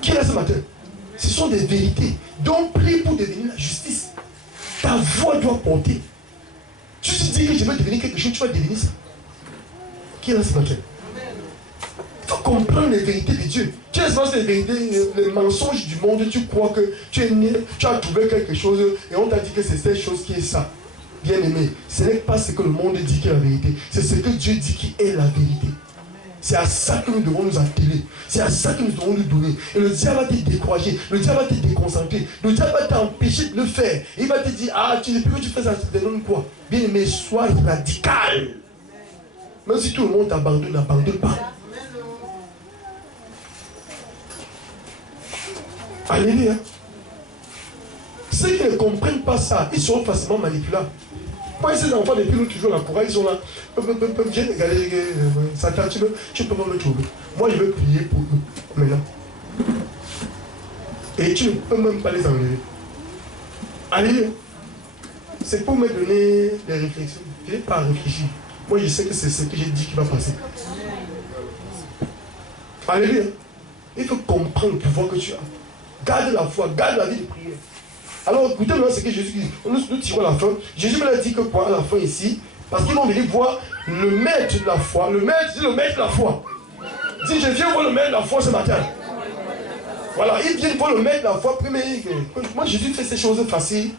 Qui est là ce matin? Ce sont des vérités. Donc prie pour devenir la justice. Ta voix doit porter. Tu te dis que je veux devenir quelque chose, tu vas devenir ça. Qui est là ce matin? Il faut comprendre les vérités de Dieu. Tu es les vérités, les mensonges du monde, tu crois que tu es né, tu as trouvé quelque chose et on t'a dit que c'est cette chose qui est ça. Bien aimé, ce n'est pas ce que le monde dit qui est la vérité, c'est ce que Dieu dit qui est la vérité. C'est à ça que nous devons nous atteler. C'est à ça que nous devons nous donner. Et le diable va te décourager. Le diable va te déconcentrer. Le diable va t'empêcher de le faire. Il va te dire, ah, tu ne peux que tu fais ça, tu te donnes quoi? Bien aimé, sois radical. Même si tout le monde t'abandonne, n'abandonne pas. Alléluia. Ceux qui ne comprennent pas ça, ils seront facilement manipulables. Moi, ces enfants, depuis nous, toujours là, ils sont là. Viens regarder, Satan, tu peux pas me trouver. Moi, je veux prier pour eux, maintenant. Et tu ne peux même pas les enlever. Alléluia. C'est pour me donner des réflexions. Je n'ai pas à réfléchir. Moi, je sais que c'est ce que j'ai dit qui va passer. Alléluia. Il faut comprendre le pouvoir que tu as. Garde la foi, garde la vie de prière. Alors écoutez maintenant ce que Jésus dit. Nous tirons la fin. Jésus me l'a dit que quoi à la fin ici? Parce qu'ils vont venir voir le maître de la foi. Le maître de la foi. Dis, je viens voir le maître de la foi ce matin. Voilà, ils viennent voir le maître de la foi. Moi Jésus fait ces choses faciles.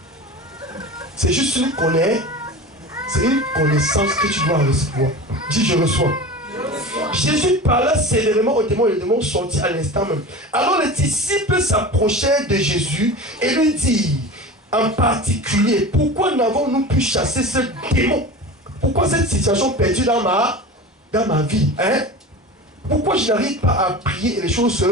C'est juste une connaît. C'est une connaissance que tu dois recevoir. Dis, je reçois. Jésus parla sévèrement aux démons et les démons sortis à l'instant même. Alors les disciples s'approchèrent de Jésus et lui dirent en particulier, pourquoi n'avons-nous pu chasser ce démon? Pourquoi cette situation perdue dans ma vie, hein? Pourquoi je n'arrive pas à prier et les choses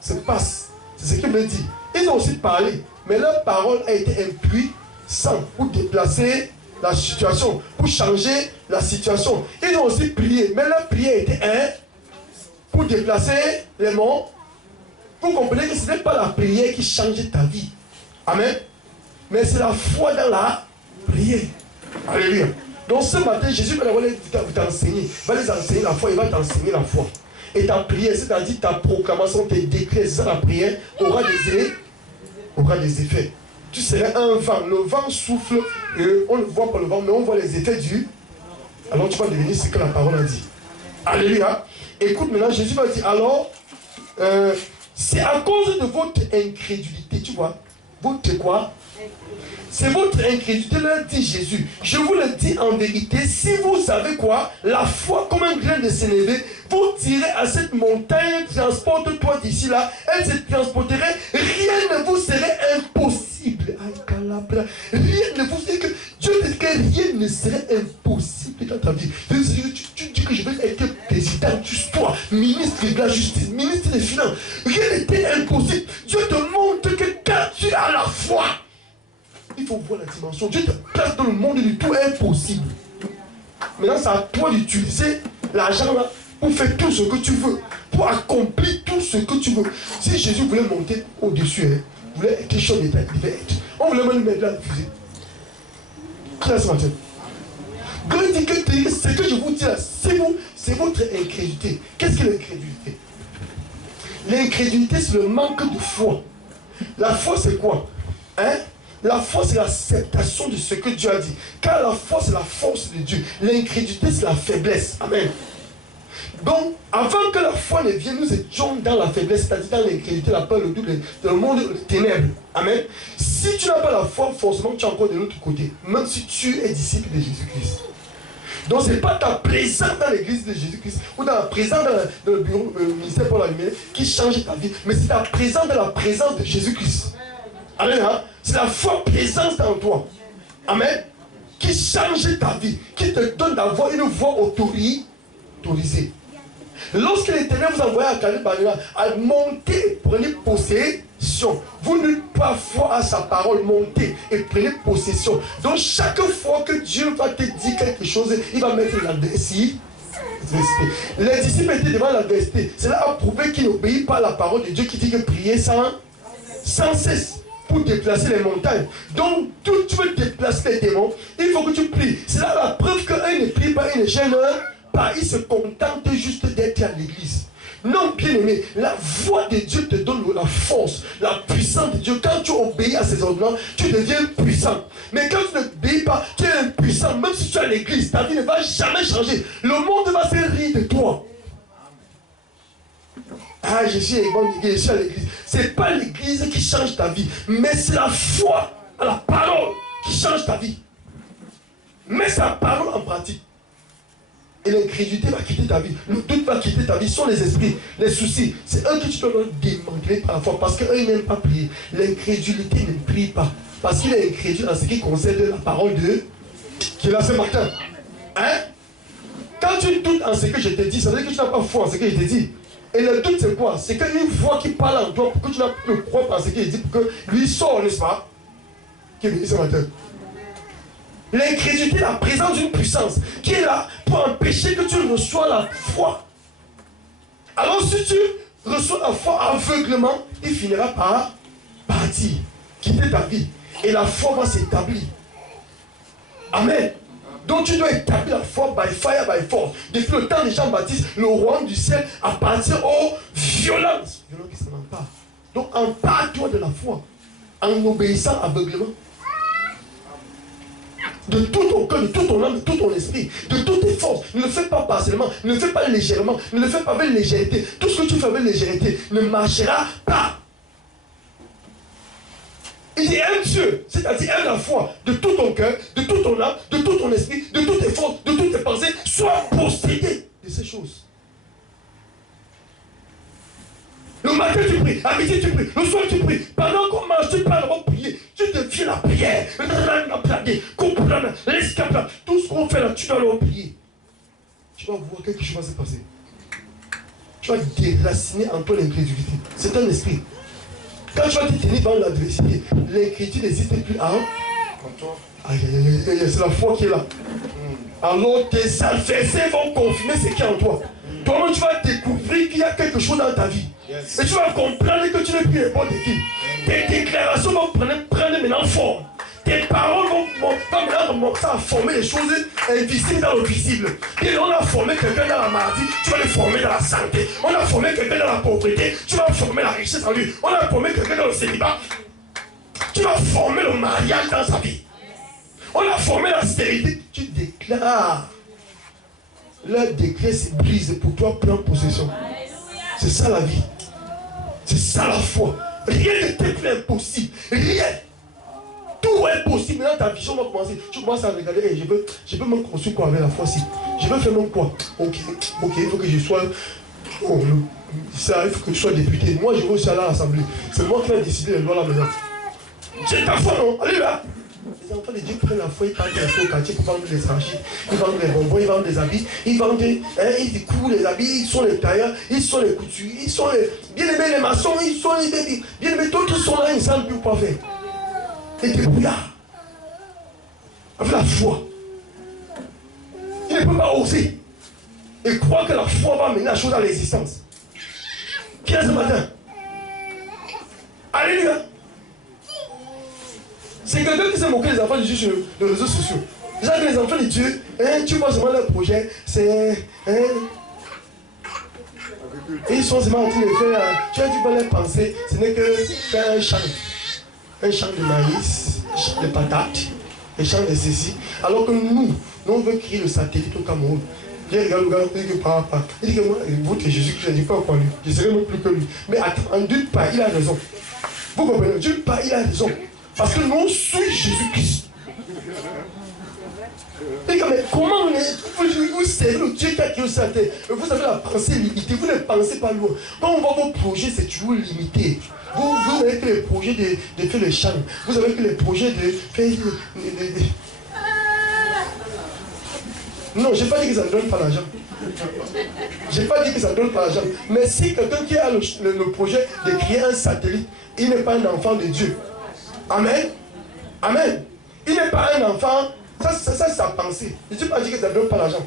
se passent? C'est ce qu'il me dit. Ils ont aussi parlé, mais leur parole a été impuissante pour déplacer la situation, pour changer la situation. Ils ont aussi prié, mais leur prière était pour déplacer les morts. Vous comprenez que ce n'est pas la prière qui change ta vie. Amen. Mais c'est la foi dans la prière. Alléluia. Donc ce matin, Jésus va t'enseigner. Il va les enseigner la foi, il va t'enseigner la foi. Et ta prière, c'est-à-dire ta proclamation, tes décrets, ça la prière, aura des effets. Tu serais un vent. Le vent souffle et on ne voit pas le vent, mais on voit les effets du. Alors tu vas devenir ce que la parole a dit. Alléluia. Écoute maintenant, Jésus va dire alors, c'est à cause de votre incrédulité, tu vois. Votre quoi? C'est votre incrédulité, leur dit Jésus. Je vous le dis en vérité, si vous avez quoi? La foi comme un grain de sénévé, vous direz à cette montagne, transporte-toi d'ici là, elle se transporterait, rien ne vous serait impossible. Rien ne vous serait que Dieu dit que rien ne serait impossible dans ta vie. Tu dis que je vais être président, toi, ministre de la justice, ministre des finances. Rien n'était impossible. Dieu te montre que quand tu as la foi, il faut voir la dimension. Dieu te place dans le monde du tout impossible. Maintenant, c'est à toi d'utiliser l'argent là pour faire tout ce que tu veux, pour accomplir tout ce que tu veux. Si Jésus voulait monter au-dessus, voulait être quelque chose d'État, il devait être. On voulait même le mettre là, le fusée. Qui est ce matin? Dieu dit que ce que je vous dis là, c'est votre incrédulité. Qu'est-ce que l'incrédulité? L'incrédulité, c'est le manque de foi. La foi, c'est quoi? La foi, c'est l'acceptation de ce que Dieu a dit. Car la foi, c'est la force de Dieu. L'incrédulité, c'est la faiblesse. Amen. Donc, avant que la foi ne vienne, nous étions dans la faiblesse, c'est-à-dire dans l'incrédulité, la peur, le doute, dans le monde des ténèbres. Amen. Si tu n'as pas la foi, forcément, tu es encore de l'autre côté. Même si tu es disciple de Jésus-Christ. Donc, ce n'est pas ta présence dans l'église de Jésus-Christ ou dans la présence dans le bureau ministère pour la lumière qui change ta vie, mais c'est ta présence dans la présence de Jésus-Christ. Amen. Hein? C'est la foi présence dans toi. Amen. qui change ta vie, qui te donne d'avoir une voix autorisée. Lorsque l'Éternel vous envoie à Caleb à monter, prenez possession. Vous n'êtes pas foi à sa parole, montez et prenez possession. Donc chaque fois que Dieu va te dire quelque chose, il va mettre l'adversité. Les disciples étaient devant l'adversité. Cela a prouvé qu'ils n'obéissent pas à la parole de Dieu qui dit que prier sans cesse pour déplacer les montagnes. Donc, tu veux déplacer les démons, il faut que tu pries. C'est là la preuve qu'un ne prie pas, il ne gêne pas, il se contente juste d'être à l'église. Non, bien aimé, la voix de Dieu te donne la force, la puissance de Dieu. Quand tu obéis à ses ordonnances, tu deviens puissant. Mais quand tu n'obéis pas, tu es impuissant. Même si tu es à l'église, ta vie ne va jamais changer. Le monde va se rire de toi. Ah, je suis évangélique, je suis à l'église. Ce n'est pas l'église qui change ta vie, mais c'est la foi à la parole qui change ta vie. Mets sa parole en pratique. Et l'incrédulité va quitter ta vie. Le doute va quitter ta vie. Ce sont les esprits, les soucis. C'est eux que tu dois démanteler par la foi. Parce qu'eux, ils n'aiment pas prier. L'incrédulité ne prie pas. Parce qu'il est incrédule en ce qui concerne la parole de Dieu qui est là ce matin. Hein? Quand tu doutes en ce que je te dis, ça veut dire que tu n'as pas foi en ce que je te dis. Et le doute, c'est quoi? C'est qu'une voix qui parle en toi pour que tu n'as plus croire en ce qu'il dit, pour que lui sort, n'est-ce pas? Qui est venu ce matin. L'incrédulité, la présence d'une puissance qui est là pour empêcher que tu reçois la foi. Alors si tu reçois la foi aveuglement, il finira par partir, quitter ta vie. Et la foi va s'établir. Amen. Donc tu dois établir la foi by fire, by force. Depuis le temps de Jean-Baptiste, le royaume du ciel appartient aux violences. Violences qui s'en emparent. Donc empare-toi de la foi en obéissant aveuglement. De tout ton cœur, de tout ton âme, de tout ton esprit, de toutes tes forces. Ne le fais pas partiellement, ne le fais pas légèrement, ne le fais pas avec légèreté. Tout ce que tu fais avec légèreté ne marchera pas. Il dit aime Dieu, c'est-à-dire aime la foi de tout ton cœur, de tout ton âme, de tout ton esprit, de toutes tes forces, de toutes tes pensées. Sois possédé de ces choses. Le matin tu pries, à midi tu pries, le soir tu pries. Pendant qu'on marche, tu parles avant de prier. Tu deviens la prière. Tout ce qu'on fait là, tu dois leur prier. Tu vas voir quelque chose va se passer. Tu vas déraciner en toi l'incrédulité. C'est un esprit. Quand tu vas te tenir devant l'adversité, l'incrédulité n'existe plus en toi. Aïe, aïe, aïe, aïe, c'est la foi qui est là. Alors tes adversaires vont confirmer ce qui est en toi. Toi-même, tu vas découvrir qu'il y a quelque chose dans ta vie. Yes. Et tu vas comprendre que tu n'es plus n'importe qui. Tes déclarations vont prendre maintenant forme. Tes paroles vont maintenant commencer à former les choses invisibles dans le visible. Et on a formé quelqu'un dans la maladie, tu vas le former dans la santé. On a formé quelqu'un dans la pauvreté, tu vas former la richesse en lui. On a formé quelqu'un dans le célibat, tu vas former le mariage dans sa vie. On a formé la stérilité, tu déclares. Leur décret se brise pour toi prendre possession. C'est ça la vie. C'est ça la foi. Rien n'était plus impossible. Rien. Tout est possible. Maintenant ta vision va commencer. Tu commences à regarder. Hey, je veux me construire quoi avec la foi ci. Je veux faire mon quoi. Ok, il faut que je sois. Oh, ça, il faut que je sois député. Moi je veux aussi aller à l'Assemblée. C'est moi qui vais décider les lois là maintenant. J'ai ta foi, non? Allez là. Les enfants de Dieu prennent la foi, ils partent au quartier pour vendre les archives, ils vendent les bonbons, ils vendent des habits, ils vendent, ils découvrent les habits, ils sont les tailleurs, ils sont les couturiers, ils sont les bien aimés les maçons, ils sont les bien aimés, d'autres sont là, ils ne savent plus quoi faire. Et débrouillards. Avec la foi. Ils ne peuvent pas oser. Et croire que la foi va mener la chose à l'existence. Qui est ce matin? Alléluia. C'est quelqu'un qui s'est moqué des enfants de Dieu sur les réseaux sociaux. Déjà que les enfants de Dieu, tu vois seulement leur projet, c'est... ils sont seulement en train de faire... Tu vois leur penser, ce n'est que faire un champ. Un champ de maïs, un champ de patates, un champ de ceci. Alors que nous on veut créer le satellite au Cameroun. Je regarde le gars, il dit que papa, il dit que moi, vous êtes Jésus-Christ, je ne dis pas quoi lui. Je serai même plus que lui. Mais attends, en d'une part, il a raison. Vous comprenez? D'une part, il a raison. Parce que nous, on suit Jésus-Christ. Et mais comment vous servez le Dieu qui a créé le satellite? Vous avez la pensée limitée, vous ne pensez pas loin. Quand on voit vos projets, c'est toujours limité. Vous n'avez que les projets de faire le champ. Vous avez que les projets de faire... Non, je n'ai pas dit que ça ne donne pas l'argent. Je n'ai pas dit que ça ne donne pas l'argent. Mais si quelqu'un qui a le projet de créer un satellite, il n'est pas un enfant de Dieu. Amen. Amen. Il n'est pas un enfant. Ça c'est sa pensée. Je ne dis pas dire que ça ne donne pas l'argent.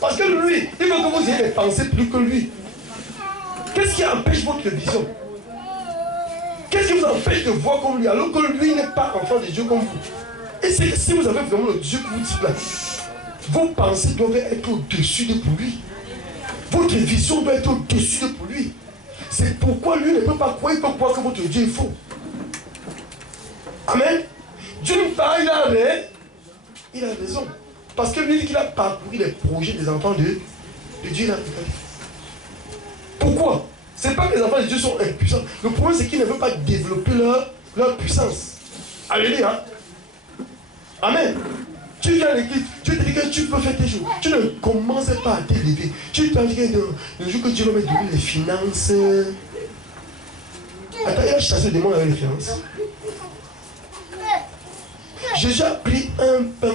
Parce que lui, il veut que vous ayez des pensées plus que lui. Qu'est-ce qui empêche votre vision? Qu'est-ce qui vous empêche de voir comme lui alors que lui n'est pas enfant de Dieu comme vous? Et si vous avez vraiment le Dieu que vous dites là, vos pensées doivent être au-dessus de pour lui. Votre vision doit être au-dessus de pour lui. C'est pourquoi lui ne peut pas croire, il peut croire que votre Dieu est faux. Amen. D'une part, il a raison. Parce que lui dit qu'il a parcouru les projets des enfants de Dieu. Pourquoi? Ce n'est pas que les enfants de Dieu sont impuissants. Le problème, c'est qu'ils ne veulent pas développer leur puissance. Alléluia. Amen. Tu viens à l'église, tu te dis que tu peux faire tes jours. Tu ne commences pas à t'élever. Tu te dis que le jour que Dieu va me donner les finances. Attends, il a chassé le démon avec les finances. Jésus a pris un pain,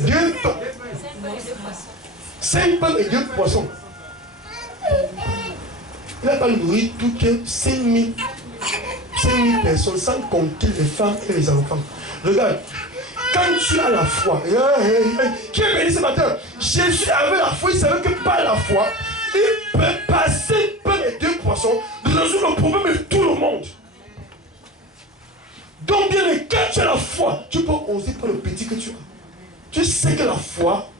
2 pains, 5 pains et 2 poissons. Il n'a pas nourri toutes 5000 personnes, sans compter les femmes et les enfants. Regarde, quand tu as la foi, qui est béni ce matin? Jésus avait la foi, il savait que par la foi, il peut passer pain et 2 poissons, résoudre le problème de tout le monde. Donc bien, quand tu as la foi, tu peux oser par le petit que tu as. Tu sais que la foi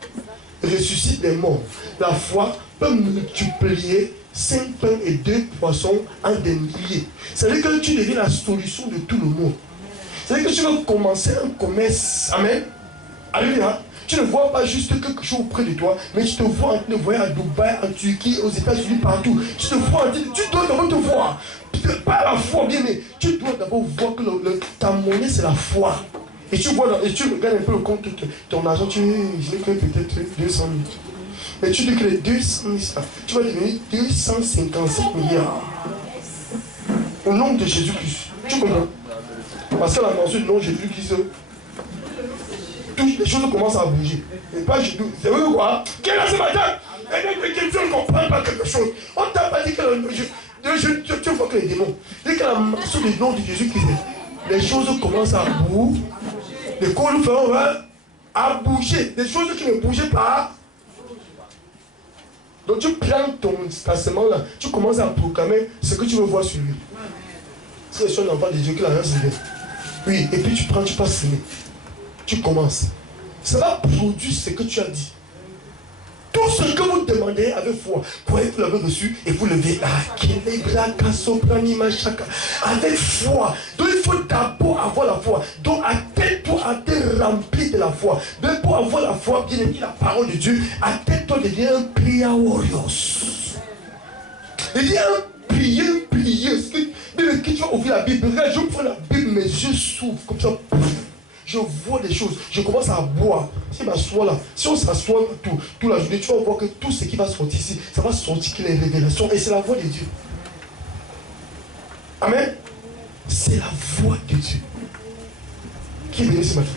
ressuscite les morts. La foi peut multiplier 5 pains et 2 poissons en des milliers. C'est-à-dire que tu deviens la solution de tout le monde. C'est-à-dire que tu vas commencer un commerce. Amen. Alléluia. Tu ne vois pas juste quelque chose auprès de toi, mais tu te vois en train de voyager à Dubaï, en Turquie, aux États-Unis, partout. Tu te vois en train de... Tu dois d'abord te voir. Pas la foi, bien, mais tu dois d'abord voir que ta monnaie, c'est la foi. Et tu vois, et tu regardes un peu le compte de ton argent, je n'ai que peut-être 200 000. Mais tu dis que les 200 000, tu vas devenir 257 milliards. Au nom de Jésus-Christ. Tu comprends? Parce que la mention du nom de Jésus-Christ, toutes les choses commencent à bouger. Et pas Jésus. C'est vrai quoi? Quel est ce matin? Et tu ne comprends pas quelque chose. On ne t'a pas dit que tu vois que les démons. Dès que la mention du nom de Jésus-Christ, les choses commencent à bouger. Les corps nous feront à bouger. Des choses qui ne bougeaient pas. Donc tu prends ta semence là, tu commences à proclamer ce que tu veux voir sur lui. Si je suis un enfant de Dieu, que la race vient. Oui, et puis tu prends, tu passes semer. Tu commences. Ça va produire ce que tu as dit. Tout ce que vous demandez avec foi, vous l'avez reçu et vous levez avec foi. Donc il faut d'abord avoir la foi. Donc attends-toi à te remplir de la foi. Donc pour avoir la foi, bien évidemment la parole de Dieu, attends-toi de devenir un prière warrior. Il dit un prier. Même quand tu vas ouvrir la Bible, regarde, je prends la Bible, mes yeux s'ouvrent comme ça. Je vois des choses, je commence à boire. Si je m'assois là, si on s'assoit toute la journée, tu vas voir que tout ce qui va sortir ici, ça va sortir que les révélations. Et c'est la voix de Dieu. Amen. C'est la voix de Dieu. Qui est venu ce matin?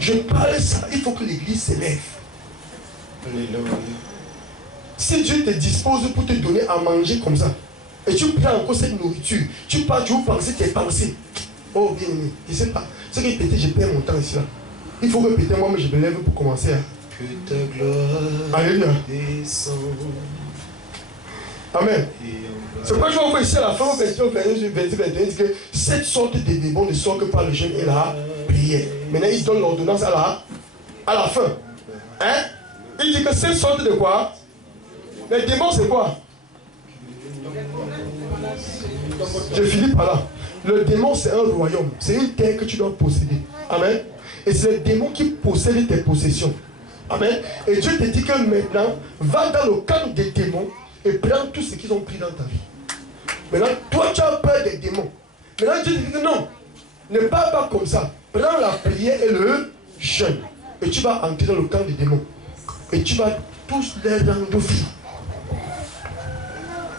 Je parle ça, il faut que l'église s'élève. Alléluia. Si Dieu te dispose pour te donner à manger comme ça, et tu prends encore cette nourriture, tu pars, tu veux penser tes pensées. Oh bien aimé, je ne sais pas. Ce qui est pété, je perds mon temps ici là. Il faut que peut-être moi, je me lève pour commencer. Que ta gloire Alléluia. descende. Amen. C'est pourquoi je vais voir ici à la fin, au verset 21, dit que cette sorte de démons ne sort que par le jeûne et la prière. Maintenant, il donne l'ordonnance à la fin. Hein? Il dit que cette sorte de quoi? Les démons, c'est quoi? Je finis par là. Le démon, c'est un royaume. C'est une terre que tu dois posséder. Amen. Et c'est le démon qui possède tes possessions. Amen. Et Dieu te dit que maintenant, va dans le camp des démons et prends tout ce qu'ils ont pris dans ta vie. Maintenant, toi, tu as peur des démons. Maintenant, Dieu te dit que non. Ne parle pas comme ça. Prends la prière et le jeûne. Et tu vas entrer dans le camp des démons. Et tu vas tous les rendre fous.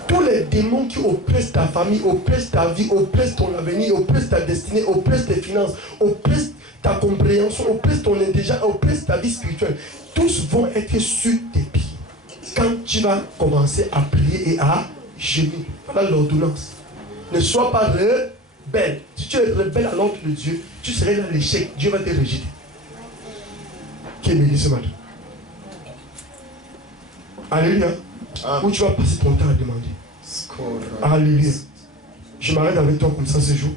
Tous les démons qui oppressent ta famille, oppressent ta vie, oppressent ton avenir, oppressent ta destinée, oppressent tes finances, oppressent ta compréhension, oppressent ton intelligence, oppressent ta vie spirituelle, tous vont être sur tes pieds. Quand tu vas commencer à prier et à gémir, voilà l'ordonnance. Ne sois pas rebelle. Si tu es rebelle à l'ordre de Dieu, tu serais dans l'échec. Dieu va te rejeter. Qui est béni ce matin? Alléluia. Où tu vas passer ton temps à demander. Alléluia. Je m'arrête avec toi comme ça ce jour.